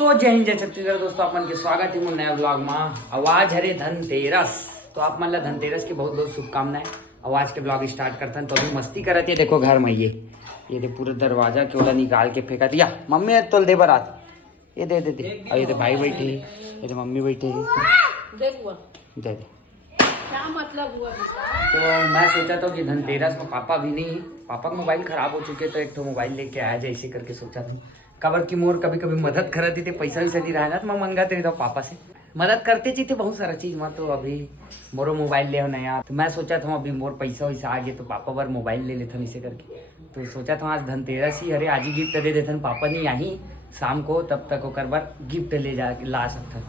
तो जय हिंद जय छत्तीसगढ़ दोस्तों, अपन के स्वागत है नया ब्लॉग में। आवाज हरे धनतेरस, तो आप मतलब धनतेरस की बहुत बहुत शुभकामनाएं। आवाज के ब्लॉग स्टार्ट करते हैं तो अभी मस्ती कर रही है। देखो घर में ये पूरा दरवाजा क्यों निकाल के फेंका दिया। मम्मी तो दे बारात, ये दे दे दे। और ये तो भाई बैठे, ये तो मम्मी बैठे दे दे। क्या मतलब हुआ? तो मैं सोचा था कि धनतेरस में पापा भी नहीं, पापा का मोबाइल खराब हो चुके तो एक तो मोबाइल लेके आया जैसे करके सोचा था। कबर की मोर कभी कभी मदद करती थी, पैसा वैसा नहीं रहा ना तो मैं मंगाते रहता पापा से, मदद करते थी बहुत सारा चीज में। तो अभी मोरो मोबाइल ले नया, तो मैं सोचा था अभी मोर पैसा वैसा आ गया तो पापा बार मोबाइल ले लेते इसे करके। तो सोचा था आज धनतेरस ही, अरे आज ही गिफ्ट दे देते पापा नहीं आई शाम को, तब तक ओकर बार गिफ्ट ले जा ला सकता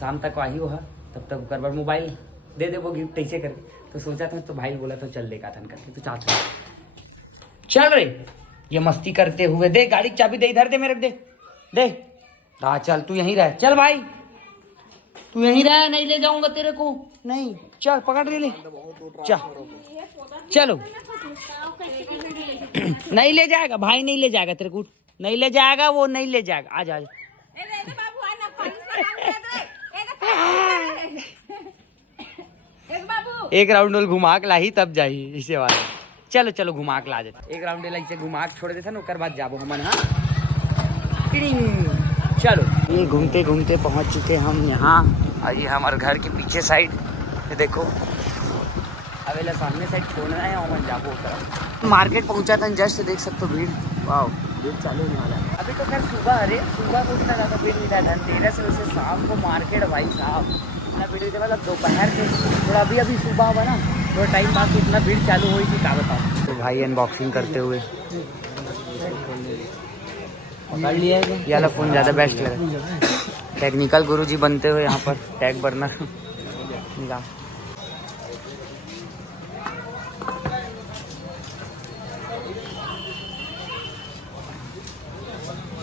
शाम तक आई हो तब तक ओकर बार मोबाइल दे दे वो गिफ्ट ऐसे करके। तो सोचा था तो भाई बोला तो चल दे काथन करके, तो चाहते चल रहे ये मस्ती करते हुए। दे गाड़ी की चाबी दे, इधर दे मेरे दे दे। हाँ चल तू यहीं रह, चल भाई तू यहीं रह, नहीं ले जाऊंगा तेरे को, नहीं चल पकड़ ले चल चलो। नहीं ले जाएगा भाई, नहीं ले जाएगा तेरे को, नहीं ले जाएगा वो, नहीं ले जाएगा। आजा आजा एक राउंड घुमा के लाई तब जाही इसे वाला। चलो चलो घुमा के ला देता, एक राउंड इसे घुमा के छोड़ देता ना, ओकर बाद जाबो हमन। हाँ चलो ये घूमते घूमते पहुंच चुके हम यहाँ। और ये हमारे घर के पीछे साइड ये देखो, अवेला सामने साइड छोड़ना है और मन जाबो उतर। मार्केट पहुंचा था जस्ट, देख सकते हो भीड़, वाह भीड़ चालू होने वाला है अभी। तो खैर सुबह, अरे सुबह को इतना ज़्यादा भीड़ नहीं था धनतेरस से, वैसे शाम को मार्केट भाई साहब इतना भीड़ थी, मतलब दोपहर से थोड़ा अभी सुबह हुआ ना, थोड़ा टाइम बाद इतना भीड़ चालू हुई थी, क्या बताऊँ। तो भाई अनबॉक्सिंग करते हुए पकड़ लिया है, ये वाला फ़ोन ज़्यादा बेस्ट लग रहा है। टेक्निकल गुरुजी बनते हुए यहाँ पर टैग बर्नर निकाल।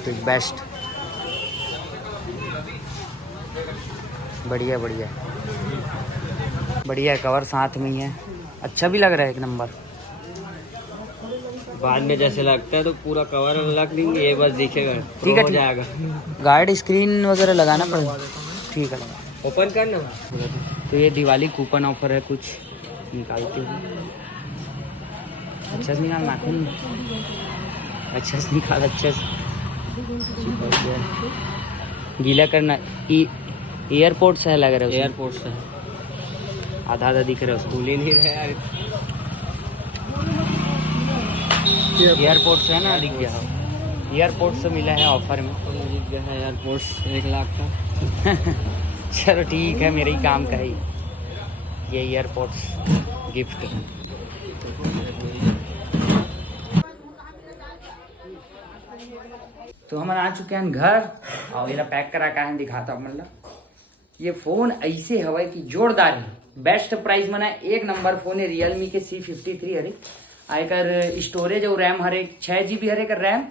तो बेस्ट, बढ़िया बढ़िया बढ़िया, कवर साथ में ही है, अच्छा भी लग रहा है एक नंबर। बाद में जैसे लगता है तो पूरा कवर लग देंगे, ये बस दिखेगा ठीक है हो जाएगा। गाइड स्क्रीन वगैरह लगाना पड़ेगा, ठीक है ओपन करना। तो ये दिवाली कूपन ऑफर है, कुछ निकालते हैं। अच्छा से निकाल नाखून, अच्छा से निकाल, अच्छा से गीला करना। एयरपोर्ट से लग रहा है, एयरपोर्ट से आधा आधा दिख रहा है उसको, भूल ही नहीं रहे यार। एयरपोर्ट से है ना, दिख गया एयरपोर्ट से मिला है ऑफर में। दिख गया है एयरपोर्ट 1 लाख का। चलो ठीक है, मेरे ही काम का है ये एयरपोर्ट्स गिफ्ट। तो हम आ चुके हैं घर और ये पैक करा का है, दिखाता हूँ। मतलब ये फोन ऐसे हवा कि जोरदार है, बेस्ट प्राइस में ना, एक नंबर फोन है। रियलमी के C53 हरे आयकर स्टोरेज और रैम हर एक 6 GB हर एक रैम,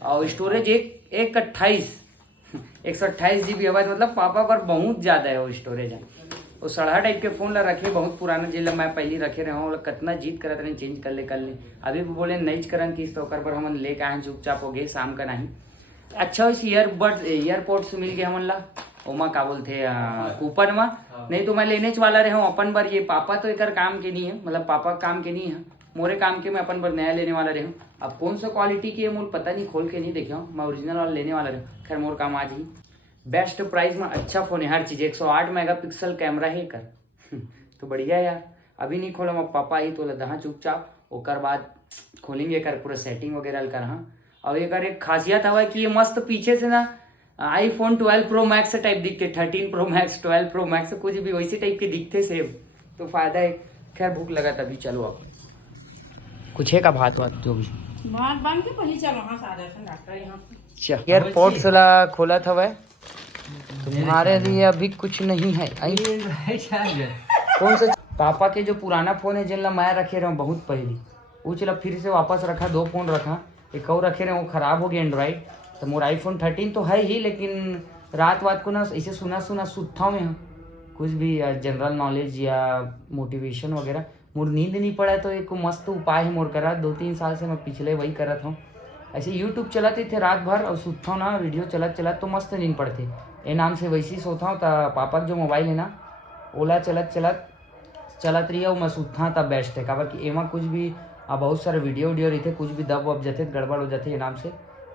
और स्टोरेज एक 128 GB हवा, मतलब पापा पर बहुत ज्यादा है वो स्टोरेज है। वो सड़ा टाइप के फोन ला रखे, बहुत पुराना जिला मैं पहले रखे रहे हूँ, कितना जीत करत रहे चेंज कर ले। अभी भी बोले नहीं करन किस तो पर हम लेके आए चुपचाप हो गए शाम का नहीं। अच्छा इस एयरपोर्ट्स मिल गए हमन ला, ओमा का बोलते कूपन में, नहीं तो मैं लेने वाला रहे हूँ अपन बार। ये पापा तो एक काम के नहीं है, मतलब पापा काम के नहीं है, मोरे काम के मैं अपन बार नया लेने वाला रहे हूँ। अब कौन सा क्वालिटी की है मोर पता नहीं, खोल के नहीं देखे हूँ, मैं ओरिजिनल वाला लेने वाला रहा हूँ। खैर मोर काम आज ही, बेस्ट प्राइस में अच्छा फोन है, हर चीज 108 मेगापिक्सल कैमरा है कर। तो बढ़िया यार, अभी नहीं खोला, पापा ही तो लदा चुपचाप, ओकर बाद खोलेंगे कर पूरा सेटिंग वगैरह कर। हाँ और एक खासियत हवा कि ये मस्त पीछे से ना iPhone 12 Pro Max टाइप दिखते, 13 Pro Max 12 Pro Max कुछ भी वैसे टाइप के दिखते सेम, तो फायदा है। खैर भूख लगा तभी, चलो अब कुछ है का भात वात जो भी बन के पहले चलो वहां से आ जाए डॉक्टर यहाँ। एयरपोर्ट से खोला था वह, तुम्हारे लिए अभी कुछ नहीं है। कौन सा पापा के जो पुराना फोन है जिनला मैं रखे रहा हूँ बहुत पहले, वो चला फिर से वापस रखा, 2 फोन रखा, एक और रखे रहे वो खराब हो गया एंड्रॉइड। तो मोर iPhone 13 तो है ही, लेकिन रात को ना ऐसे सुना सुत्था में कुछ भी जनरल नॉलेज या मोटिवेशन वगैरह, मोर नींद नहीं पड़ा तो एक मस्त उपाय है मोर करा, 2-3 साल से मैं पिछले वही करत हूँ। ऐसे यूट्यूब चलाते थे रात भर और सुता हूँ ना वीडियो चलत तो मस्त नींद पड़ते ये नाम से वैसे ही सोता हूँ। तो पापा का जो मोबाइल है ना ओला चलत रही है मैं सुता तब बेस्ट है काबर कि एमा कुछ भी बहुत सारे वीडियो रहते कुछ भी दब वब जाते गड़बड़ हो जाते ये नाम से।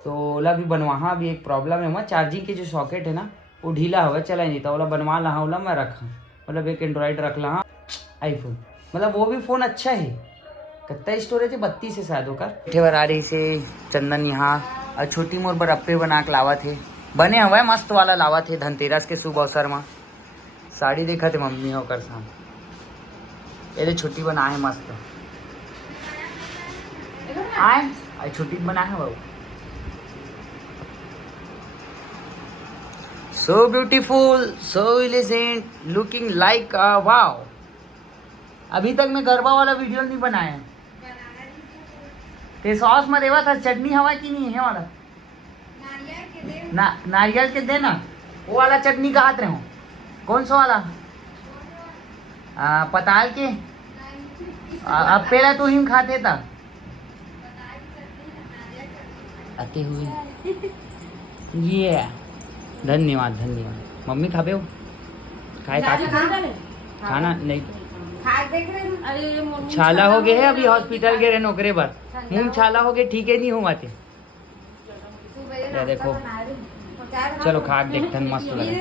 तो ओला भी बनवा भी एक प्रॉब्लम है वहाँ चार्जिंग के जो सॉकेट है ना वो ढीला हुआ चला नहीं था ओला बनवा ला ओला मैं रखा मतलब एक एंड्रॉइड रख ला आईफोन मतलब वो भी फ़ोन अच्छा है। कितना स्टोरेज है 32 है शायद होकर। बैठे बार आ रही से चंदन यहाँ और छोटी मोर बर अप्पे बना के लावा थे बने हुआ है मस्त वाला लावा थे धनतेरस के शुभ अवसर में। साड़ी देखा थे मम्मी होकर साथ ये छोटी बना है मस्त आए छोटी बना है बाबू so beautiful so elegant looking like wow. अभी तक मैं गरबा वाला वीडियो नहीं बनाया ते सॉस में देवा था चटनी हवा की नहीं है वाला नारियल के दे ना वो वाला चटनी का हाथ रहे हो कौन सा वाला पताल के अब पहले तो ही खाते था आते हुए ये धन्यवाद मम्मी खाबे हो खाए खाना नहीं छाला हो गए है अभी हॉस्पिटल गए नौकरे पर मुंह छाला हो गए ठीक है नहीं हो आते देखो चलो खा देखते हैं मस्त लगे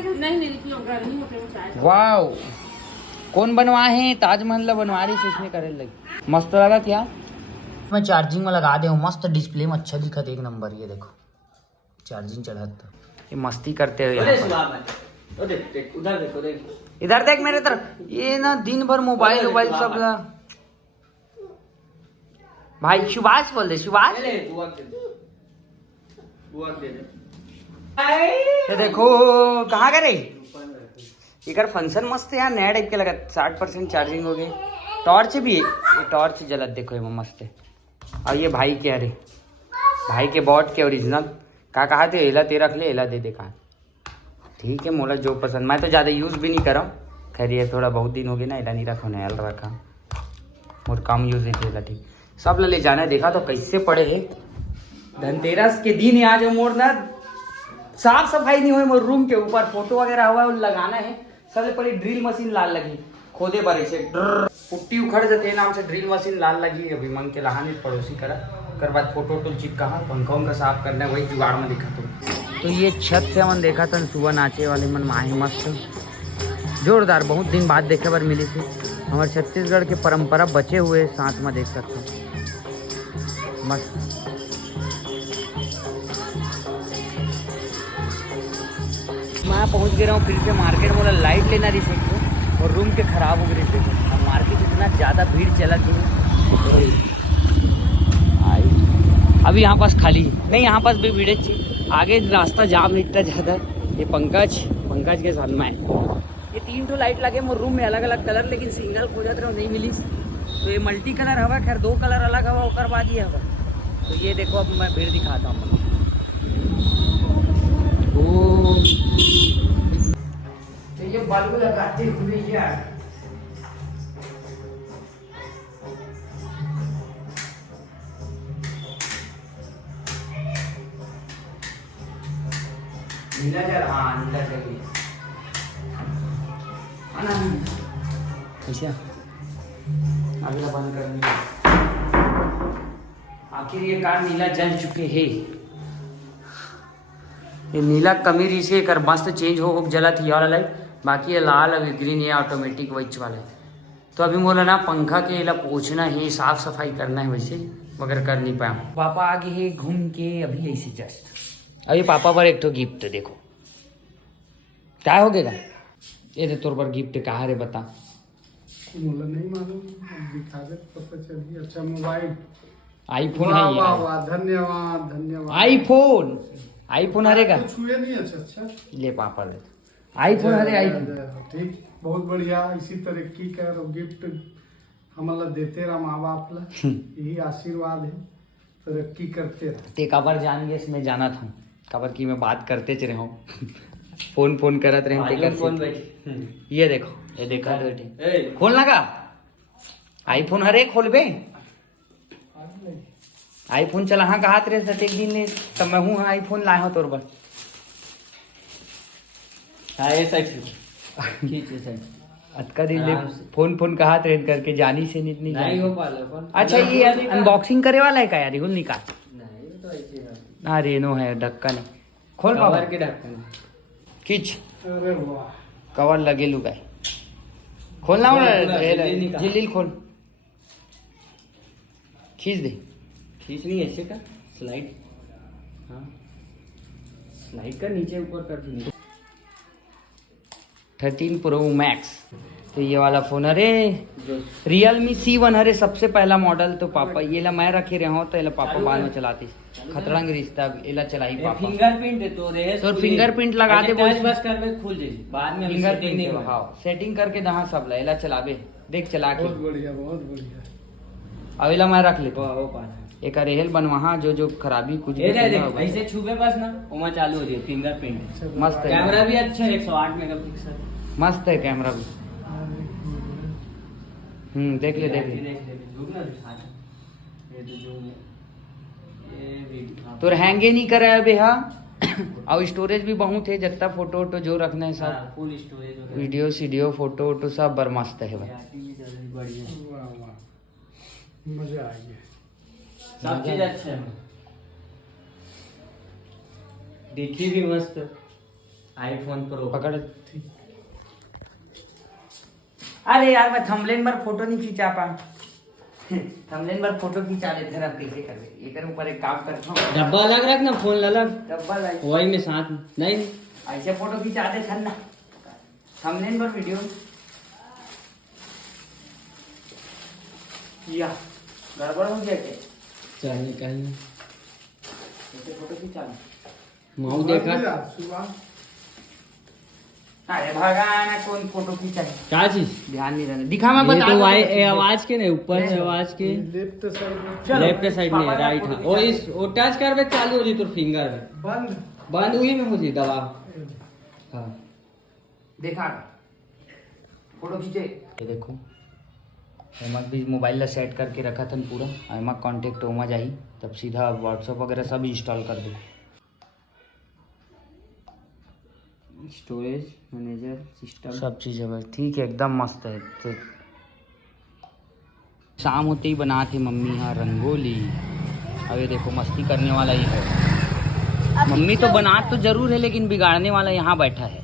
वाओ कौन बनवा है ताजमहल ला बनवा रही इसमें करे लगी मस्त लगा क्या मैं चार्जिंग में लगा दे हूँ मस्त डिस्प्ले में अच्छा दिखा एक नंबर ये देखो चार्जिंग चढ़ा ये मस्ती करते हुए इधर देख मेरे तरफ ये ना दिन भर मोबाइल सब ला भाई सुभाष बोल दे सुभाष ये देखो कहाँ करे इधर फंक्शन मस्त है यार नया टाइप के लगा 60% चार्जिंग हो गई टॉर्च भी है टॉर्च जलत देखो ये मस्त है। और ये भाई के अरे भाई के बॉट के ओरिजिनल कहा थे एला ते रख ले एला दे कहा ठीक है मोला जो पसंद मैं तो ज़्यादा यूज़ भी नहीं कर रहा हूँ खैर ये थोड़ा बहुत दिन हो गए ना एला नहीं रखा नया रखा और कम यूज़ है एला ठीक सब ले जाना देखा तो कैसे पड़े है धनतेरस के दिन है आज मोर ना साफ सफाई नहीं हुई मोर रूम के ऊपर फोटो वगैरह हुआ है लगाना है सबसे पहले ड्रिल मशीन लाल लगी खोदे पर से पुट्टी उखड़ जाते नाम से ड्रिल मशीन लाल लगी अभी मंग के लहानी पड़ोसी करा कर बाद फोटो वोटो चिपका पंखा उनका साफ करना है वही जुगाड़ में दिखा तो ये छत से मन देखा था सुबह नाचे वाले मन माहे मस्त जोरदार बहुत दिन बाद देखे बार मिली थी हमारे छत्तीसगढ़ के परंपरा बचे हुए साथ में देख सकते हो मस्त। मैं पहुंच गया हूँ फिर से मार्केट बोला लाइट लेना रही थे और रूम के खराब हो गए थे मार्केट इतना ज़्यादा भीड़ चला थी अभी यहाँ पास खाली नहीं यहाँ पास भी भीड़ आगे रास्ता जाम है इतना ज़्यादा। ये पंकज के साथ में है ये 3 ठो लाइट लगे मोर रूम में अलग अलग कलर लेकिन सिंगल खोजत रहो नहीं मिली तो ये मल्टी कलर हवा खैर 2 कलर अलग हवा ओकर बाद ये हवा तो ये देखो अब मैं भीड़ दिखाता हूँ तो ये बल्ब लगाते हुए यार नीला चल हाँ नीला चाहिए अच्छा अगला बंद करनी आखिर ये कार नीला जल चुके हैं ये नीला कमीर से कर मस्त चेंज हो जला थी वाला लाइट बाकी ये लाल और ग्रीन ये ऑटोमेटिक वाइच वाला है। तो अभी बोला ना पंखा के इला पोछना है साफ सफाई करना है वैसे मगर कर नहीं पाया। पापा आगे है घूम के अभी ऐसे जस्ट अभी पापा पर एक तो गिफ्ट देखो क्या हो गया ये तो तोर पर गिफ्ट कहा रे बता मुझे नहीं मालूम दिखा दे पता चली। अच्छा मोबाइल आईफोन है ये धन्यवाद आईफोन हरेगा छुए नहीं। अच्छा ले पापा ले आईफोन हरे आईफोन ठीक बहुत बढ़िया इसी तरक्की कर और गिफ्ट हमारा देते रहा माँ बाप ला यही आशीर्वाद है तरक्की करते रहे। ते कबर जान गए इसमें जाना था कबर की मैं बात करते च रहा हूँ फोन करत रहे ये देखो ये देखा खोलना का आईफोन हरे खोलबे आईफोन चला हाँ कहा तेरे साथ एक दिन ने तब मैं हूँ हाँ आईफोन लाया हूँ तोर पर ये साइड खींच साइड अतका दिन आराम से। फोन कहा ट्रेन करके जानी से नहीं नहीं जानी। हो पाला पर अच्छा ये अनबॉक्सिंग करे वाला है क्या यार? रिहुल निकाल। नहीं तो ऐसे है हाँ रेनो है ढक्कन है खोल कवर पावर के ढक्कन खींच अरे वाह, कवर लगे लुगाए खोलना पूरा झिल्ली निकाल। झिल्ली खोल खींच दे। खींच नहीं ऐसे का स्लाइड हाँ स्लाइड का नीचे ऊपर कर दी 13 प्रो मैक्स तो ये वाला फोन अरे जो Realme C1 अरे सबसे पहला मॉडल तो पापा ये ला मैं रखे रहे हो तो ये ला पापा चालू बाद है। में चलाती खतरंग रिश्ता ये ला चलाई पापा फिंगरप्रिंट है तो रे तो फिंगरप्रिंट लगा दे टच बस कर में खुल जाए बाद में सेटिंग नहीं फिंगरप्रिंट होगा हाँ सेटिंग करके दहा सब ला एला चलाबे देख चला के बहुत बढ़िया बहुत बढ़िया। अवेला मैं रख लेता हो पा रहा एक रेहल बनवा जो खराबी कुछ ये भी दे होगा। ऐसे छुपे बस ना उमा चालू हो जाए फिंगरप्रिंट मस्त है कैमरा भी अच्छा है 108 मेगापिक्सल मस्त है कैमरा भी देख ले रुक ना दिखा दे। ये तो जो ये वीडियो तो हैंगे नहीं करे अबे हाँ और स्टोरेज भी बहुत है जितना फोटो वोटो जो रखना है सब फुल स्टोरेज हो वीडियो सीडियो फोटो वोटो सब बर मस्त है भाई बढ़िया वाह वाह, मजा आ गया। सब चीज अच्छा है दिखी भी मस्त आईफोन प्रो पकड़ अरे यार मैं थंबनेल पर फोटो नहीं खींचा पा थंबनेल पर फोटो खींचा लेते हैं अब कैसे कर ये कर ऊपर एक काम करता हूँ डब्बा अलग रख ना फोन अलग डब्बा लाई वही में साथ नहीं ऐसे फोटो खींचा दे थन ना थंबनेल पर वीडियो या गड़बड़ हो गया क्या चाहिए कहीं ऐसे फोटो खींचा माऊ देखा सुबह अरे भगवान कौन फोटो खींचा है क्या चीज ध्यान नहीं रहना दिखा मैं ये बता तो दूं वाई कैसे। आवाज के नहीं ऊपर से आवाज के लेफ्ट साइड में चलो, लेफ्ट साइड में पापा का राइट फोटो है वो खींचा। इस वो टच कर बे चालू हो जी तो फिंगर में बंद। बंद हुई में हो जी दबा हाँ देखा फोटो खींचे ये देखो एमक भी मोबाइल ला सेट करके रखा था पूरा एमक कांटेक्ट ओमा जाही तब सीधा व्हाट्सअप वगैरह सब इंस्टॉल कर दो स्टोरेज मैनेजर सिस्टम सब चीज़ है भाई ठीक है एकदम मस्त है तो शाम होते ही बनाते मम्मी यहाँ रंगोली अब ये देखो मस्ती करने वाला ही है मम्मी तो बना तो जरूर है लेकिन बिगाड़ने वाला यहाँ बैठा है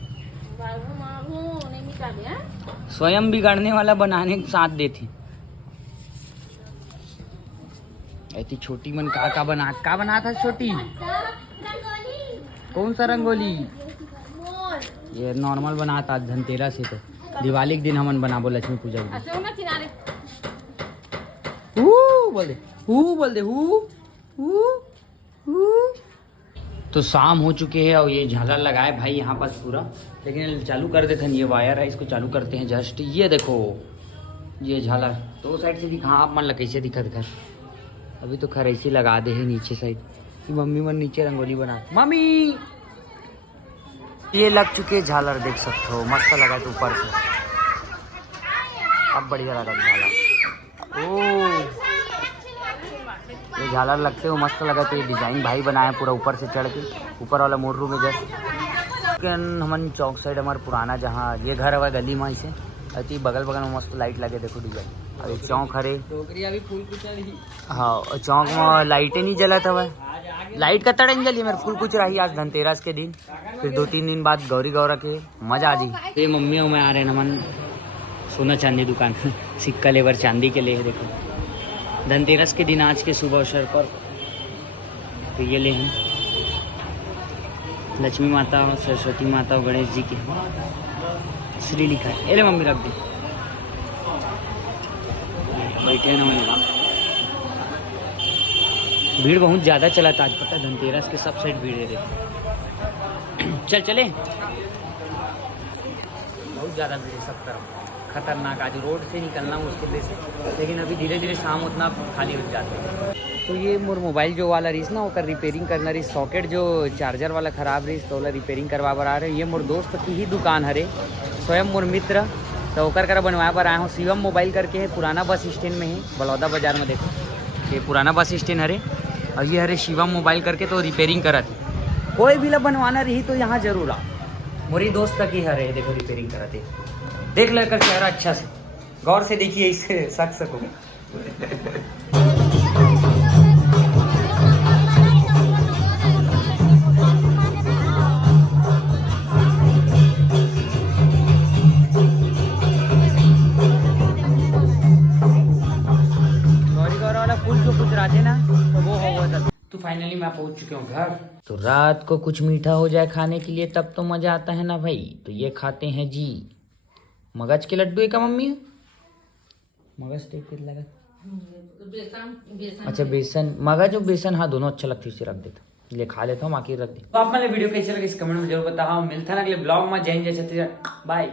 स्वयं बिगाड़ने वाला बनाने के साथ देती ऐसी छोटी मन का बना था छोटी कौन सा रंगोली ये नॉर्मल बना था धनतेरस से तो दिवाली के दिन हमन बनाबो लक्ष्मी पूजा के दिन बोल दे बोल दे तो शाम हो चुके हैं और ये झालर लगाए भाई यहाँ पर पूरा लेकिन चालू कर देते हैं ये वायर है इसको चालू करते हैं जस्ट ये देखो ये झालर तो साइड से दिखा आप मन लग कैसे दिखत घर अभी तो खर ऐसे लगा दे है नीचे साइड मम्मी मन नीचे रंगोली बना मम्मी ये लग चुके झालर देख सकते हो मस्त लगा तो ऊपर से अब बढ़िया लगा झालर ओ ये झालर लगते हो मस्त लगा तो ये डिजाइन भाई बनाया पूरा ऊपर से चढ़ के ऊपर वाला मोरू में जस्ट हमन चौक साइड हमारा पुराना जहाँ ये घर है गली में से अति बगल बगल में मस्त लाइट लगे देखो डिजाइन और एक चौक हरे अभी फूल कुछ हाँ चौक में लाइटें नहीं जला था भाई लाइट का तड़न जली मेरे फूल कुछ रही आज धनतेरस के दिन फिर 2-3 दिन बाद गौरी गौरा के मजा आ जी ये मम्मी और मैं आ रहे हैं नमन सोना चांदी दुकान सिक्का लेवर चांदी के लिए देखो धनतेरस के दिन आज के सुबह अवसर पर तो ये ले हैं लक्ष्मी माता सरस्वती माता और गणेश जी के श्री लिखा है ले मम्मी रख दी बैठे ना मैंने भीड़ बहुत ज़्यादा चला था आज पता है धनतेरस के सब साइड भीड़ है चल चले बहुत ज़्यादा भीड़ है सब तरफ खतरनाक आज रोड से निकलना मुश्किल से लेकिन अभी धीरे धीरे शाम उतना खाली हो जाते हैं तो ये मोर मोबाइल जो वाला रहीस ना वो रिपेयरिंग करना रही सॉकेट जो चार्जर वाला ख़राब रहीस तो वाला रिपेयरिंग करवा आ रहे ये मोर दोस्त की ही दुकान हरे स्वयं मोर मित्र तो ओकर करा बनवाए पर आया हूँ शिवम मोबाइल करके है पुराना बस स्टैंड में है बलौदा बाजार में देखो ये पुराना बस स्टैंड हरे और ये हरे शिवा मोबाइल करके तो रिपेयरिंग करा थी। कोई भी ला बनवाना रही तो यहाँ जरूर आ। मोरी दोस्त तक ही हरे देखो रिपेयरिंग करा थे। देख लेकर चेहरा अच्छा से गौर से देखिए, इससे शक सकोगे। फूल जो कुछ राजे ना तो वो हो था। तो फाइनली मैं पहुंच चुके हूँ घर। तो रात को कुछ मीठा हो जाए खाने के लिए तब तो मजा आता है ना भाई। तो ये खाते हैं जी मगज के लड्डू है का मम्मी? मगज टेक लगा। अच्छा बेसन मगज और बेसन, हाँ दोनों अच्छा लगता है, इसे रख देता ले खा लेता हूँ बाकी रख दे। तो आप मैंने वीडियो कैसे लगे इस कमेंट में जरूर बताओ। मिलता है ना अगले ब्लॉग में। जय जय छत्तीसगढ़, बाय।